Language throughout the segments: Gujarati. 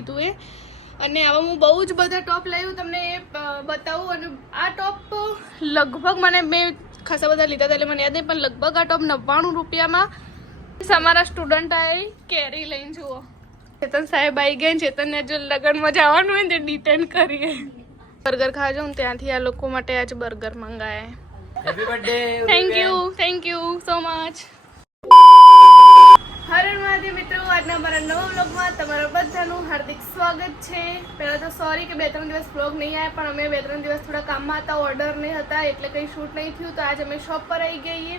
લીધું એ અને હવે હું બહુ જ બધા ટોપ લાવ્યું તમને એ બતાવું અને આ ટોપ લગભગ મને મેં ખાસા બધા લીધા હતા એટલે મને યાદ નહીં પણ લગભગ આ ટોપ 99 રૂપિયામાં અમારા સ્ટુડન્ટ આવી કેરી લઈને જુઓ ચેતન સાહેબ આવી ગયા ચેતનને જો લગ્નમાં જવાનું હોય ને તે ડિટેન કરીએ બર્ગર ખાવા જાઉં ત્યાંથી આ લોકો માટે આજ બર્ગર મંગાયા happy birthday thank you so much હર મહાદેવ મિત્રો આજના અમારા નવા વ્લોગમાં તમારા બધાનું હાર્દિક સ્વાગત છે પહેલાં તો સોરી કે 2-3 દિવસ વ્લોગ નહીં આવ્યા પણ અમે 2-3 દિવસ થોડા કામમાં હતા ઓર્ડર નહીં હતા એટલે કંઈ શૂટ નહીં થયું તો આજે અમે શોપ પર આવી ગઈએ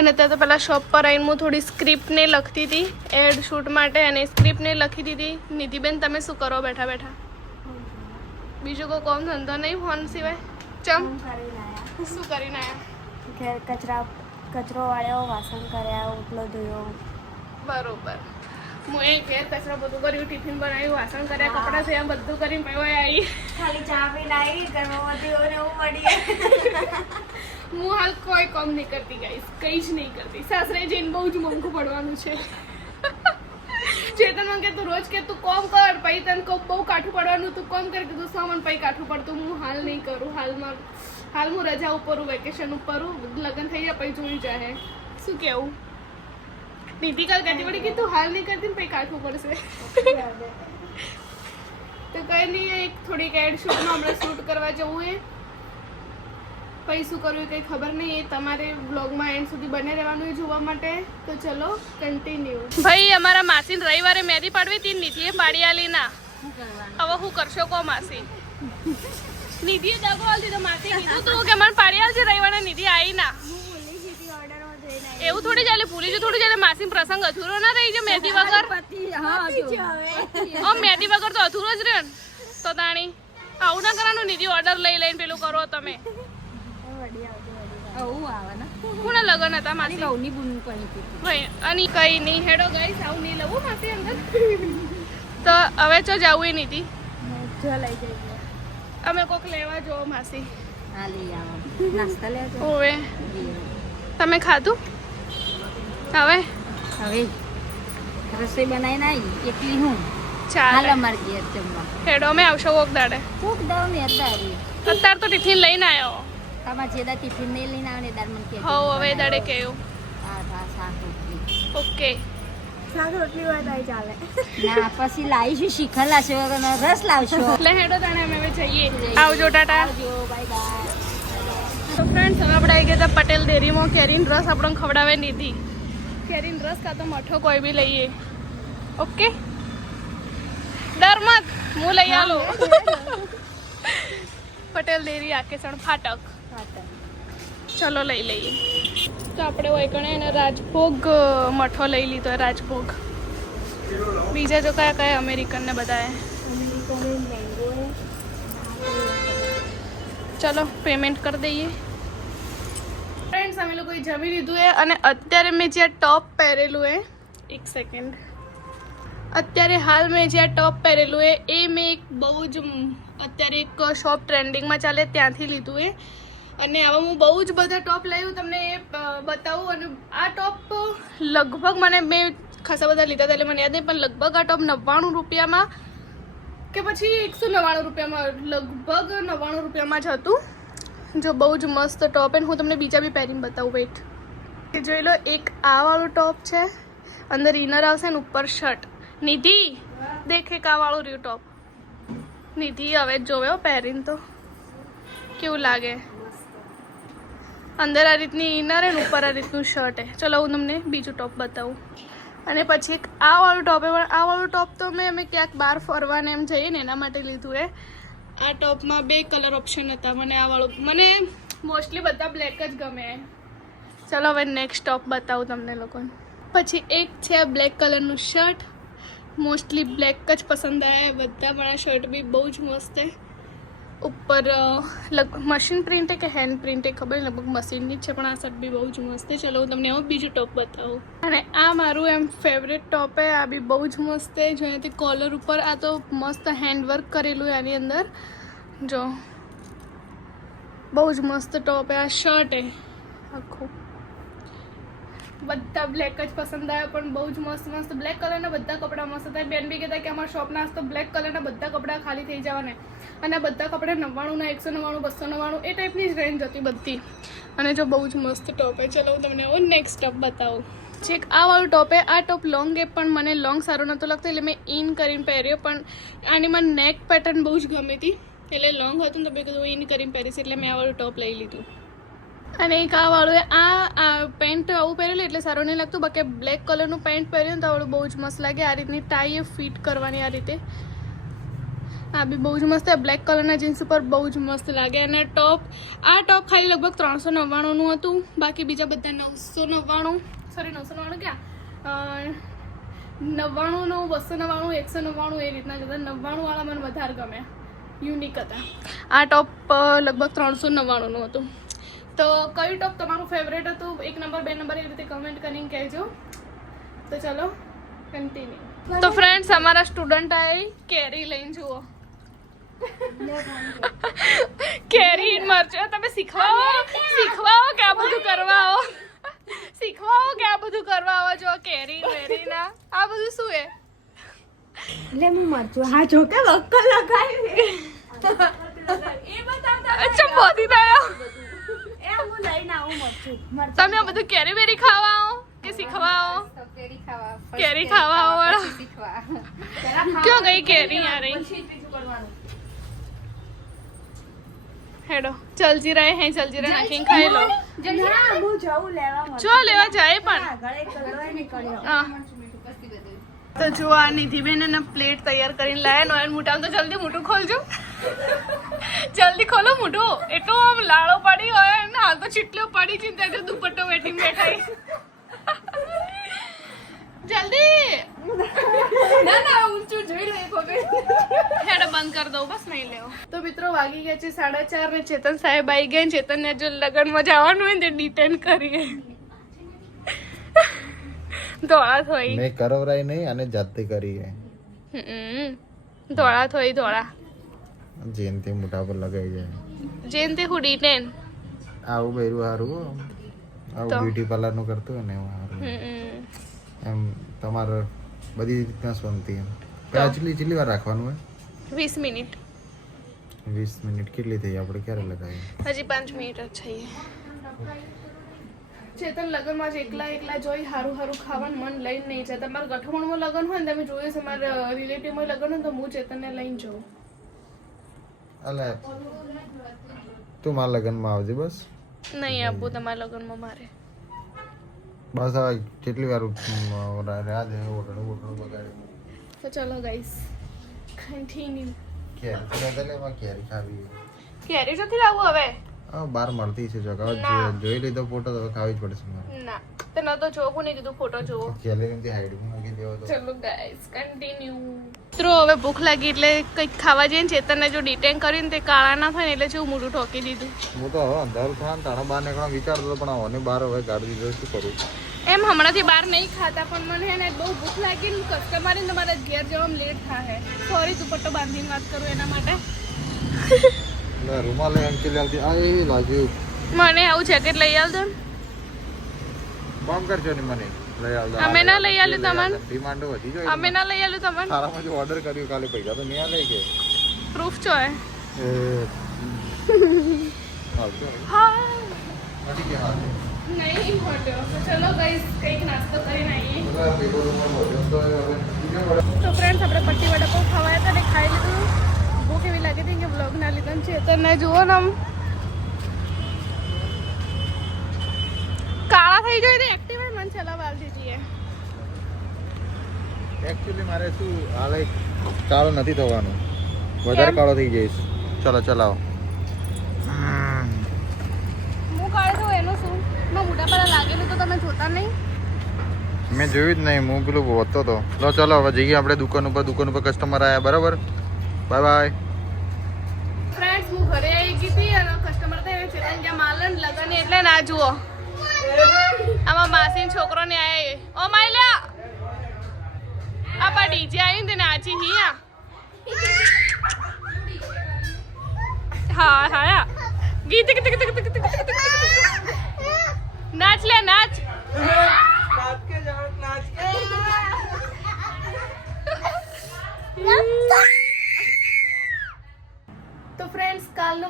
અને અત્યારે તો પહેલાં શોપ પર આવીને હું થોડી સ્ક્રિપ્ટને લખતી હતી એડ શૂટ માટે અને સ્ક્રિપ્ટને લખી દીધી નિધિબેન તમે શું કરો બેઠા બેઠા બીજું કોઈ કોમ ધંધો નહીં ફોન સિવાય ચમ શું કરીને આવ્યા કચરો વાળ્યો વાસણ કર્યા ઓટલો ધોયો બરોબર હું એ ઘેર કચરો બધું કર્યું ટિફિન બનાવ્યું વાસણ કર્યા કપડાં થયા બધું કરીને પૈવા આવી ખાલી ચા પીને આવી ઘરમાંથી એવું મળી હું હાલ કોઈ કામ નહીં કરતી ગાઈસ કંઈ જ નહીં કરતી સાસરે જઈને બહુ જ મોંઘું પડવાનું છે ચેતન મને કે તું રોજ કે તું કોમ કર પછી તને બહુ કાઠું પડવાનું તું કોમ કર કે તું સામાન પછી કાઠું પડતું હું હાલ નહીં કરું હાલ હું રજા ઉપર હું વેકેશન ઉપર હું લગ્ન થઈ જાય પછી જોઈ જાય શું કેવું નીતિ કાલ કહેતી પડી કે તું હાલ નહીં કરતી ને પછી કાઠવું પડશે તો કંઈ નહીં એક થોડીક એડ શૂટમાં હમણાં શૂટ કરવા જવું એ પછી શું કરવું એ કંઈ ખબર નહીં એ તમારે બ્લોગમાં એન્ડ સુધી બને રહેવાનું જોવા માટે તો ચલો કન્ટિન્યુ ભાઈ અમારા માસીને રવિવારે મહેંદી પાડવી હતી નીતિએ પાડી આલી ના હવે હું કરશો કો માસી નિધિએ દગો આલતી તો માસી કીધું તું કે મને પાડી આવજે રવિવારે નિધિ આવી ના એવું થોડી ચાલે ભૂલી જો થોડું ચાલે માસી પ્રસંગ અધૂરો ના રહી જાય મહેંદી વગર મહેંદી વગર તો અધૂરો જ રહે ને તો તાણી આવું ના કરવાનું નિધિ ઓર્ડર લઈ લઈને પેલું કરો તમે કોના લગન હતા માસી અને કઈ નહીં હેડો ગાઈસ આવું નહીં લવું માસી અંદર તો હવે ચો જાવું એ નીતિ અમે કોક લેવા જો માસી ઓવે તમે ખાધું હવે રસોઈ બનાવીને આવી એકલી હું ચાલે અમારે ઘેર જમવા હેડો અમે આવશો કોક દાડે કોક દઉં ને અત્યારે અત્યારે તો ટિફિન લઈને આવ્યો તમારે જેદા ટિફિન નહીં લઈને આવે ને દાર મને કે હવ હવે દાડે કેવું શાક રોટલી ઓકે શાક રોટલી હોય તો ચાલે ના પછી લાવીશું શીખર લાવશો રસ લાવશો એટલે હેડો તાણે અમે હવે જઈએ આવજો ટાટા બાય બાય તો ફ્રેન્ડ્સ હવે આપણે આવી ગયા હતા પટેલ ડેરીમાં કેરીન રસ આપણને ખવડાવે નીધી કેરીન રસ કાં તો મઠો કોઈ બી લઈએ ઓકે ડર મત હું લઈ આલો પટેલ ડેરી આકેસણ ફાટક ચલો લઈ લઈએ તો આપણે હોય કણે એને રાજભોગ મઠો લઈ લીધો રાજભોગ બીજા જો કયા કયા અમેરિકન ને બધા ચલો પેમેન્ટ કરી દઈએ ફ્રેન્ડ્સ અમે લોકોએ જમી લીધું એ અને અત્યારે મેં જે ટોપ પહેરેલું એ એક સેકન્ડ અત્યારે હાલ મેં જે ટોપ પહેરેલું એ મેં એક બહુ જ અત્યારે એક શોપ ટ્રેન્ડિંગમાં ચાલે ત્યાંથી લીધું એ અને હવે હું બહુ જ બધા ટોપ લાવ્યું તમને એ બતાવું અને આ ટોપ લગભગ મને મેં ખાસા બધા લીધા હતા એટલે મને યાદ નહીં પણ લગભગ આ ટોપ 99 રૂપિયામાં કે પછી 199 રૂપિયામાં લગભગ 99 રૂપિયામાં જ હતું જો બહુ જ મસ્ત ટોપ એન્ડ હું તમને બીજા બી પહેરીને બતાવું વેઇટ જોઈ લો એક આ વાળું ટોપ છે અંદર ઇનર આવશે ને ઉપર શર્ટ નિધિ દેખ એક આ વાળું રહ્યું ટોપ નિધિ હવે જોવે પહેરીને તો કેવું લાગે અંદર આ રીતની ઇનર હે ને ઉપર આ રીતનું શર્ટ હે ચલો હું તમને બીજું ટોપ બતાવું અને પછી એક આ વાળું ટોપ હે પણ આ વાળું ટોપ તો અમે ક્યાંક બહાર ફરવાને એમ જઈએ ને એના માટે લીધું હે આ ટોપમાં 2 કલર ઓપ્શન હતા મને આ વાળું મને મોસ્ટલી બધા બ્લેક જ ગમે ચલો હવે નેક્સ્ટ ટોપ બતાવું તમને લોકોને પછી એક છે બ્લેક કલરનું શર્ટ મોસ્ટલી બ્લેક જ પસંદ આવ્યા બધા પણ આ શર્ટ બી બહુ જ મસ્ત છે ઉપર મશીન પ્રિન્ટ કે હેન્ડ પ્રિન્ટ ખબર લગભગ મશીનની જ છે પણ આ શર્ટ બી બહુ જ મસ્ત છે ચલો હું તમને હવે બીજું ટોપ બતાવું અને આ મારું એમ ફેવરેટ ટોપ છે આ બી બહુ જ મસ્ત છે જો અહીંયાથી કોલર ઉપર આ તો મસ્ત હેન્ડવર્ક કરેલું આની અંદર જો બહુ જ મસ્ત ટોપ છે આ શર્ટ છે આખું બધા બ્લેક જ પસંદ આવ્યા, પણ બહુ જ મસ્ત મસ્ત બ્લેક કલરના બધા કપડાં મસ્ત હતા. બેન બી કહેતા કે અમારા શોપના તો બ્લેક કલરના બધા કપડાં ખાલી થઈ જવાના, અને આ બધા કપડાં 99ના, 199, 299 એ ટાઈપની જ રેન્જ હતી બધી. અને જો બહુ જ મસ્ત ટોપ છે. ચલો હું તમને હવે નેક્સ્ટ ટોપ બતાવું. ચેક આ વાળું ટોપ છે. આ ટોપ લોંગ છે, પણ મને લોંગ સારું નહોતું લાગતું, એટલે મેં ઇન કરીને પહેર્યો. પણ આની મને નેક પેટર્ન બહુ જ ગમી હતી, એટલે લોંગ હતું ને તો મેં કીધું ઇન કરીને પહેરીશ, એટલે મેં આ વાળું ટોપ લઈ લીધું. અને એક આ વાળું આ પેન્ટ આવું પહેરેલું એટલે સારું નહીં લાગતું. બાકી બ્લેક કલરનું પેન્ટ પહેર્યું ને તો આવડું બહુ જ મસ્ત લાગે. આ રીતની ટાઈ ફિટ કરવાની આ રીતે. આ બી બહુ જ મસ્ત. બ્લેક કલરના જીન્સ ઉપર બહુ જ મસ્ત લાગે. અને ટોપ આ ટોપ ખાલી લગભગ 399નું હતું. બાકી બીજા બધા 999, સોરી 999 ક્યાં 99નું, 299, 199 એ રીતના જ હતા. 99 વાળા મને વધારે ગમે, યુનિક હતા. આ ટોપ લગભગ 399નું હતું. તો કયું ટોપ તમારું ફેવરેટ હતું, 1 નંબર 2 નંબર, એ રીતે કમેન્ટ કરીને કહેજો. તો ચલો કન્ટિન્યુ. તો ફ્રેન્ડ્સ અમારા સ્ટુડન્ટ આવી કેરી લઈને જુઓ. કેરી મરચો તમે શીખવાઓ કે આ બધું કરવા આવો, શીખવાઓ કે આ બધું કરવા આવો. જો કેરી વેરીના આ બધું શું હે? એટલે હું મરચું હા જો કે વક્કલ લગાવી એ બતાવતા. અચ્છા બોધી દાયો એ હું લઈને આવું મરચું. તમે આ બધું કેરી વેરી ખાવા આવો કે શીખવા આવો? કેરી ખાવા આવો વાળા. ક્યાં ગઈ કેરી યાર? હેડો જલજીરા હે, જલજીરા નાખીને ખાઈ લો. હું જવું લેવા જો લેવા જાય પણ. ગળે કલવાય નીકળ્યો. હા તો જો આ નિધિબેન એને પ્લેટ તૈયાર કરીને લાયા. નોયન મોટા તો જલ્દી મોટું ખોલજો, જલ્દી ખોલો મોટું. એટલો આમ લાળો પડી હોય ને, હાલ તો ચીટલો પડી છે ત્યાં દુપટ્ટો વેઠી બેઠાઈ. જલ્દી ના ઊંચું જોઈ લે એક વખત. હેડો બંધ કરી દઉં, બસ નહીં લેવો. તો મિત્રો વાગી ગયા છે 4:30 ને ચેતન સાહેબ આવી ગયા. ચેતનને જો લગ્નમાં જવાનું હોય ને તે ડિટેન કરીએ. ધોળા થોઈ મેં કરવરાઈ નહીં અને જાતે કરી હે. ધોળા થોઈ ધોળા જેનથી મોટા પર લગાઈ જાય. જેનથી હું ડિટેન આવું બૈરું હારું હો. આવું બ્યુટી પાર્લર નું કરતું હોય ને એવું હારું. એમ તમારે બધી રીતના સ્વંતી એમ. ચીલી વાર રાખવાનું હોય? 20 મિનિટ. 20 મિનિટ કેટલી થઈ? આપણે ક્યારે લગાવી? હજી 5 મિનિટ જ છે. ચેતન લગ્નમાં જ એકલા જોઈ હારું ખાવાનું મન લઈને નહીં જાય. તમારા ગઠમણમાં લગ્ન હોય ને, તમે જોયું છે મારા રિલેટિવમાં લગ્ન હોય તો હું ચેતનને લઈને જાઉં. અલે તું મારા લગ્નમાં આવજે બસ. નહીં આપવું તમારા લગ્નમાં મારે. બસ આ કેટલી વાર રાત ઓટડો બગાડી. તો ચલો ગાઈસ કન્ટિન્યુ. કેરી ખાવી. કેરી નથી લાવવું હવે? હા બહાર મળતી છે. જોઈ લીધો ફોટો તો ખાવી જ પડશે મારે. ના તે ન તો જોવું નહીં કીધું, ફોટો જોવો. ગેલેરીમાંથી હાઈડમાં મૂકી દેવો તો. ચલો ગાઈસ કન્ટિન્યુ. મિત્રો હવે ભૂખ લાગી એટલે કંઈક ખાવા જઈએ ને. ચેતનને જો ડિટેન કરીને તે કાળા ના થાય ને એટલે જેવું મોઢું ઠોકી દીધું. હું તો હવે અંધારું થાય ને તાણા બહાર નીકળવા વિચારતો હતો, પણ આવને બહાર હવે કાઢી દીધો. શું કરું? એમ હમણાંથી બહાર નહીં ખાતા, પણ મને હે ને બહુ ભૂખ લાગી ને કસ્ટમર ને મારા ઘેર જવામાં લેટ થાય. સોરી દુપટ્ટો બાંધીને વાત કરું એના માટે. રૂમાલ અંકી લાવતી આ એ લાગ્યું. મને આવું જેકેટ લઈ આલ દો ને. કામ કરજો ને મને લઈ આવજો. અમે ના લઈ આલ્યું તમને. ડિમાન્ડ વધી જાય. અમે ના લઈ આલ્યું તમને. તારામાં જો ઓર્ડર કર્યું કાલે પૈસા તો નહીં આલે કે પ્રૂફ છો હે? આવજો. હા મળી ગયા હા. નહીં હોટ્યો. તો ચલો ગાઈસ કંઈક નાસ્તો કરીને આવીએ. તો ફ્રેન્ડ્સ આપણે પટ્ટી વડાપાઉં ખવાયા હતા ને ખાઈ લીધું. ભૂખ એવી લાગી હતી કે બ્લોગ ના લીધા છે. તો ને જુઓ ને આમ કાળા થઈ જાય તો એક્ટિવ મન ચલાવવા દીજીએ. એકચ્યુઅલી મારે શું હાલે કાળો નથી થવાનું, વધારે કાળો થઈ જઈશ. ચલો ચલાવો. હું કાળો થયું એનું શું? મેં મોટા પર લાગેલું તો તમે જોતા નહીં. મેં જોયું જ નહીં. હું પેલું હોતો તો. લો ચલો હવે જઈએ આપણે દુકાન ઉપર કસ્ટમર આવ્યા. બરાબર બાય બાય. ફ્રેન્ડ્સ હું ઘરે આવી ગઈ હતી અને કસ્ટમર થઈને ચેતન ગયા માલન લગન એટલે ના જુઓ. આમાં માસીન છોકરો ને આયા. ઓ માયલા આ પા ડીજે આવી ને નાચી હિયા. હા હા ગીત નાચ લે નાચ.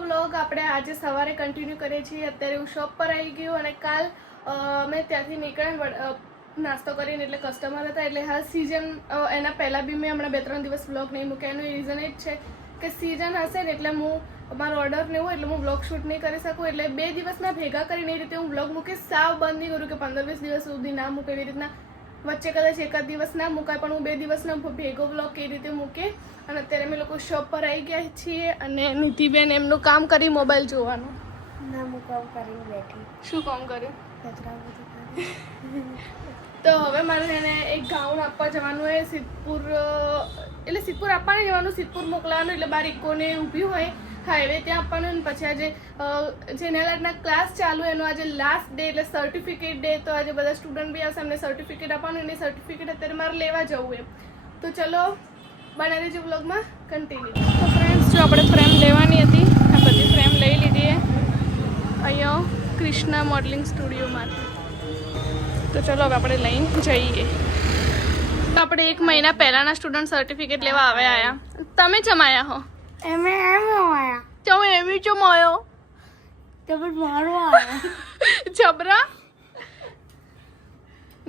વ્લોગ આપણે આજે સવારે કન્ટિન્યુ કરીએ છીએ. અત્યારે હું શોપ પર આવી ગયું અને કાલ મેં ત્યાંથી નીકળ્યા નાસ્તો કરીને, એટલે કસ્ટમર હતા. એટલે હાલ સિઝન એના પહેલાં બી મેં હમણાં 2-3 દિવસ વ્લોગ નહીં મૂક્યા. એનું રીઝન એ જ છે કે સિઝન હશે ને એટલે હું મારો ઓર્ડર ને એવું એટલે હું વ્લોગ શૂટ નહીં કરી શકું. એટલે 2 દિવસના ભેગા કરીને એ રીતે હું વ્લોગ મૂકીશ. સાવ બંધ નહીં કરું કે 15-20 દિવસ સુધી ના મૂકે એવી રીતના. વચ્ચે કદાચ એકાદ દિવસ ના મુકાય પણ હું 2 દિવસનો ભેગો વ્લોગ એ રીતે મૂકે. અને અત્યારે અમે લોકો શોપ પર આવી ગયા છીએ અને નિધિબેન એમનું કામ કરી મોબાઈલ જોવાનું. ના હું કામ કરીને બેઠી. શું કામ કર્યું? કચરા બધું તો હવે મારે એને એક ગાઉન આપવા જવાનું હોય સિદ્ધપુર, એટલે સિદ્ધપુર આપવા નહીં જવાનું, સિદ્ધપુર મોકલવાનું. એટલે બાર ઇકોને ઊભી હોય હાઈવે ત્યાં આપવાનું. અને પછી આજે જે નેલ આર્ટના ક્લાસ ચાલુ એનો આજે લાસ્ટ ડે એટલે સર્ટિફિકેટ ડે. તો આજે બધા સ્ટુડન્ટ બી આવશે, એમને સર્ટિફિકેટ આપવાનું. એની સર્ટિફિકેટ અત્યારે મારે લેવા જવું એમ. તો ચલો બનાવી દેજો વ્લોગમાં કન્ટિન્યુ. તો ફ્રેન્ડ્સ જો આપણે ફ્રેમ લેવાની હતી, આ બધી ફ્રેમ લઈ લીધી અહીંયા કૃષ્ણા મોડલિંગ સ્ટુડિયોમાંથી. તો ચલો હવે આપણે લઈને જઈએ. તો આપણે 1 મહિના પહેલાંના સ્ટુડન્ટ સર્ટિફિકેટ લેવા આવ્યા. તમે જમાયા હો? એમ આયા તમે એવી જમાયો? તો પણ મારો આયા જબરા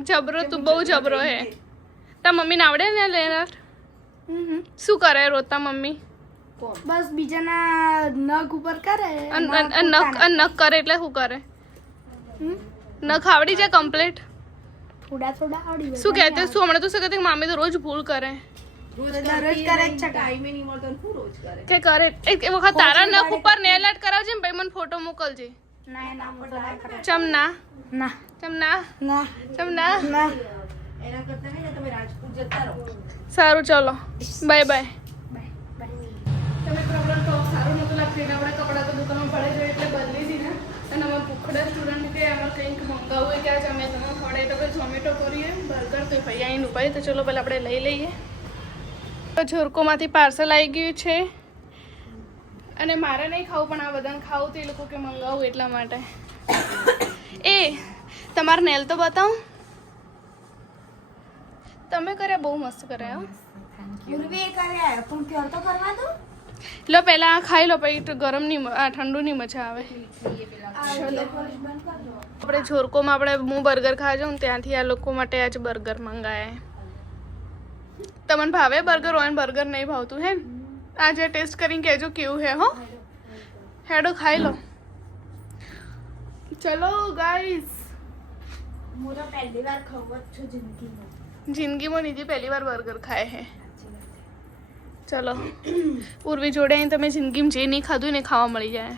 જબરો તું બહુ જબરો હે. તાર મમ્મીને આવડે ને લેનાર? શું કરે રોતા મમ્મી? બસ બીજાના નખ ઉપર કરે. નખ કરે એટલે શું કરે? નખ આવડી જાય કમ્પ્લીટ? થોડા થોડા આવડી શું કહેते શું હમણાં તો શું કહેते મામી તો રોજ ભૂલ કરે. દરરોજ કરે જ છે. કે કરે એક વખત તારા નખ ઉપર નેલ આર્ટ કરાવજે ને ભાઈ મને ફોટો મોકલજે. ના ના મોટા કરે. ચમના ના ચમના ના ચમના ના. એના કરતા હે ને તમે રાજપૂત જતા રહો. સારું ચલો બાય બાય. Bye bye. તમે પ્રોબ્લેમ તો સારું નહોતું લાગતું એના આપણે કપડાં તો દુકાનમાં પડે છે એટલે બદલી દીધા. અને અમારા ભૂખડા સ્ટુડન્ટ કે અમારે કંઈક મંગાવવું હોય કે આજે અમે તમે ખવડાય તો પછી ઝોમેટો કરીએ બર્ગર તો ભાઈ આવીને ઉપાય. તો ચલો પહેલાં આપણે લઈ લઈએ. તો ઝોરકોમાંથી પાર્સલ આવી ગયું છે અને મારે નહીં ખાવું પણ આ બધાને ખાવું તો એ લોકો કે મંગાવું એટલા માટે. એ તમારા નેલ તો બતાવો. તમે કર્યા બહુ મસ્ત કર્યા. મુરબી કરે પણ પ્યોર તો કરવા દો. લો પહેલાં આ ખાઈ લો પછી ગરમ નહીં ઠંડુ નહીં મજા આવે. આપણે ઝોરકોમાં આપણે હું બર્ગર ખાવા જાઉં ત્યાંથી આ લોકો માટે આજ બર્ગર મંગાયા. તમને ભાવે બર્ગર હોય બર્ગર નહીં ભાવતું હે? આજે ટેસ્ટ કરીને કહેજો કેવું હે. હો હેડો ખાઈ લો. ચલો ગાઈસ. હું તો પહેલી વાર ખાવું છું જિંદગીમાં. જિંદગીમાં નિધિ પહેલી વાર બર્ગર ખાય હે. ચલો પૂર્વી જોડે અહીં તમે જિંદગીમાં જે નહીં ખાધું ને ખાવા મળી જાય.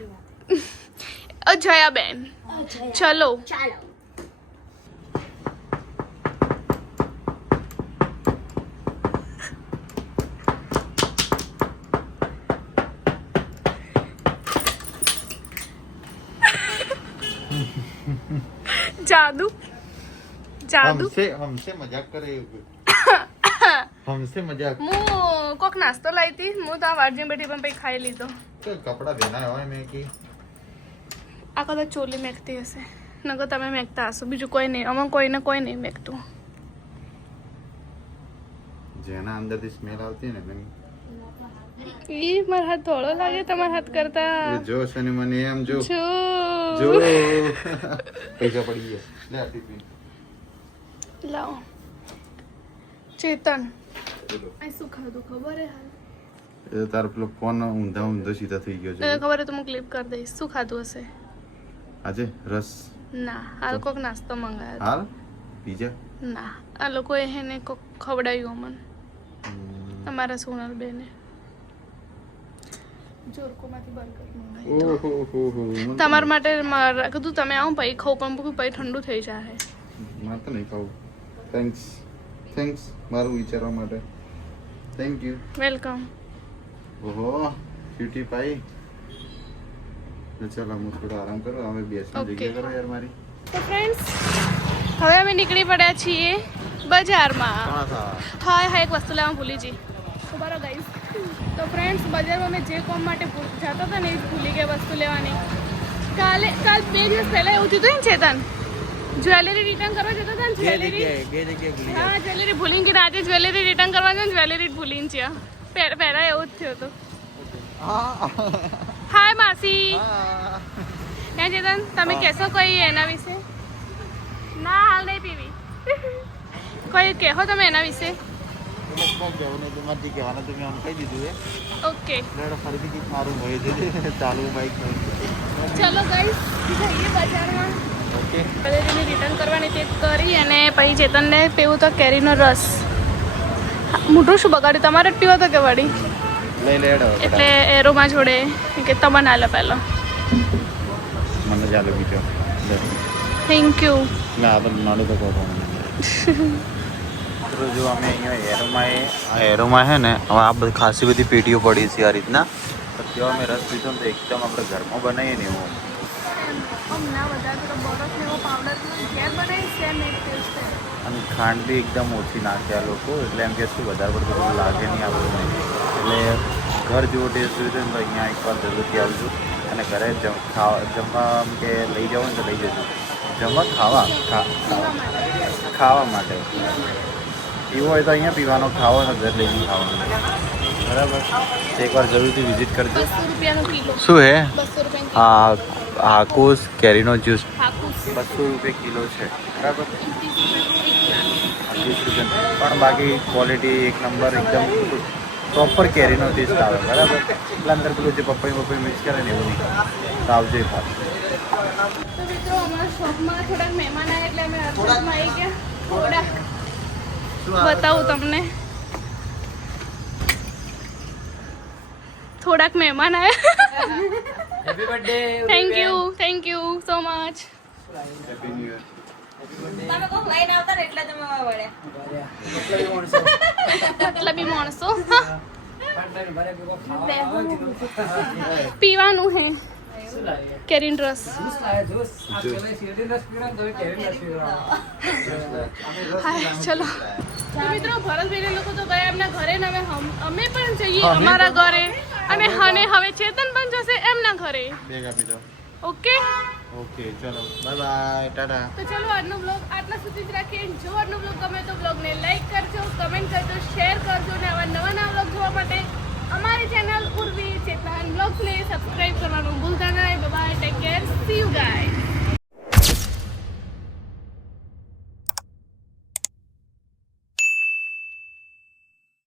અજયા બેન ચલો. ચાલો. जादू जादू हमसे मजाक करे. हमसे मजाक. હું કોક નાસ્તો લાવી હતી હું તો આ વારજી બેઠી પણ પછી ખાઈ લીધો. તો કપડા દેના હોય મેં કી આ કદાચ ચોલી મેકતી હશે નકર તમે મેકતા હશો. બીજું કોઈ નહીં અમે કોઈને કોઈ નહીં મેકતું. જેના અંદરથી સ્મેલ આવતી ને બેન ઈ મારા હાથ ધોળો લાગે તમારા હાથ કરતા. જો સને મને એમ જો જો પૈસા પડી ગયા લે આ ટિફિન લાવો. ચેતન આ શું ખાધું ખબર હે હાલ? એ તાર પેલો ફોન ઊંધા સીધા થઈ ગયો તને છે. ખબર હે તો હું ક્લિપ કરી દઈશ. શું ખાધું હશે? આજે રસ ના હાલ કોક નાસ્તો મંગાવ્યો હાલ પીઝા ના આ લોકોએ એને કોક ખવડાવ્યું અમને અમારા સોનલ બેને જોરકોમાંથી બર્ગર મંગાવ્યું. તમારા માટે કીધું તમે આવો પછી ખાવ પણ પછી ઠંડુ થઈ જાય. મારે તો નહીં ખાવું. થેન્ક્સ મારું વિચારવા માટે. Thank you. વેલકમ. ઓહો ક્યુટી પાઈ. ચાલો હું થોડો આરામ કરો હવે બેસવાની Okay. જગ્યા કરો યાર મારી. તો ફ્રેન્ડ્સ હવે અમે નીકળી પડ્યા છીએ બજારમાં. હા હા એક વસ્તુ લેવા ભૂલી જઈ. ઉભા રહો ગાઈસ. તો ફ્રેન્ડ્સ બજારમાં અમે જે કોમ માટે જતા હતા ને એ ભૂલી ગયા વસ્તુ લેવાની. કાલ 2 દિવસ પહેલા એવું થયું ને ચેતન જ્વેલરી રિટર્ન કરવા જતા હતા ને જ્વેલરી હા જ્વેલરી ભૂલી ગઈ. આજે જ્વેલરી રિટર્ન કરવા જાય ને જ્વેલરી ભૂલીને છે પહેલા એવું જ થયું હતું. હાય માસી. હે ચેતન, તમે કહેશો કોઈ એના વિશે? ના, હાલ નહીં પીવી. કોઈ કહેવો તમે એના વિશે? ઓકે ચલો ગાઈસ, જઈએ બજારમાં. બજારની રિટર્ન કરવાની તે કરી અને પછી ચેતનને પીવું તો કેરીનો રસ. મોઢું શું બગાડ્યું? તમારે જ પીવો તો કે વળી? એટલે એરોમાં જોડે કે તમને હાલે પહેલો. મને ચાલુ બીજો થેન્ક યુ. ના તો નાનું તો કહો જો અમે અહીંયા એરોમાં હે ને હવે આ બધી ખાસી બધી પેટીઓ પડી છે આ રીતના. તો ત્યાં અમે રસ પીધો ને તો એકદમ આપણે ઘરમાં બનાવીએ ને એવું. અને ખાંડ બી એકદમ ઓછી નાખે આ લોકો, એટલે એમ કે શું વધારે પડતું લાગે નહીં આપણને. એટલે ઘર જેવો ટેસ્ટ હોય તો અહીંયા એકવાર જરૂરથી આવજો. અને ઘરે જમવા કે લઈ જાઓ ને તો લઈ જજો. જમવા ખાવા માટે પીવો હોય તો અહીંયા પીવાનો, ખાવો તો ઘર લઈને ખાવાનું. બરાબર, એકવાર જરૂરથી વિઝિટ કરજો. શું હે? હાકુસ કેરીનો જ્યુસ 200 રૂપિયા કિલો છે. બરાબર, 30 રૂપિયા. પણ બાકી ક્વોલિટી એક નંબર, એકદમ પ્રોપર કેરીનો ટેસ્ટ આવે. બરાબર, એટલે અંદર પેલું જે પપઈ મિક્સ કરે ને એવું નહીં. તો આવજો એક વાર. તો મિત્રો અમારા શોપમાં થોડાક મહેમાન આવ્યા એટલે અમે અર્જન્ટમાં આવી ગયા. થોડાક બતાવું તમને. થોડાક મહેમાન આવ્યા. Happy birthday. Thank you so much. Happy new year. તમે કોક લઈને આવતા ને એટલે તમે વળ્યા. મતલબી માણસો પીવાનું હે કેરીન રસ. હા ચલો. તો મિત્રો ભરતભાઈ લોકો તો ગયા એમના ઘરે ને અમે પણ જઈએ અમારા ઘરે અને હવે ચેતન પણ જશે એમના ઘરે. ઓકે ઓકે ચલો બાય બાય ટાટા. તો ચલો આજનો બ્લોગ આટલા સુધી જ રાખીએ. જો આજનો બ્લોગ ગમે તો બ્લોગને લાઈક કરજો, કમેન્ટ કરજો, શેર કરજો અને આવા નવા બ્લોગ જોવા માટે અમારી ચેનલ ઉર્વી ચેતન બ્લોગ્સને સબસ્ક્રાઇબ કરવાનું ભૂલતા નહીં. Bye bye, take care, C you guys.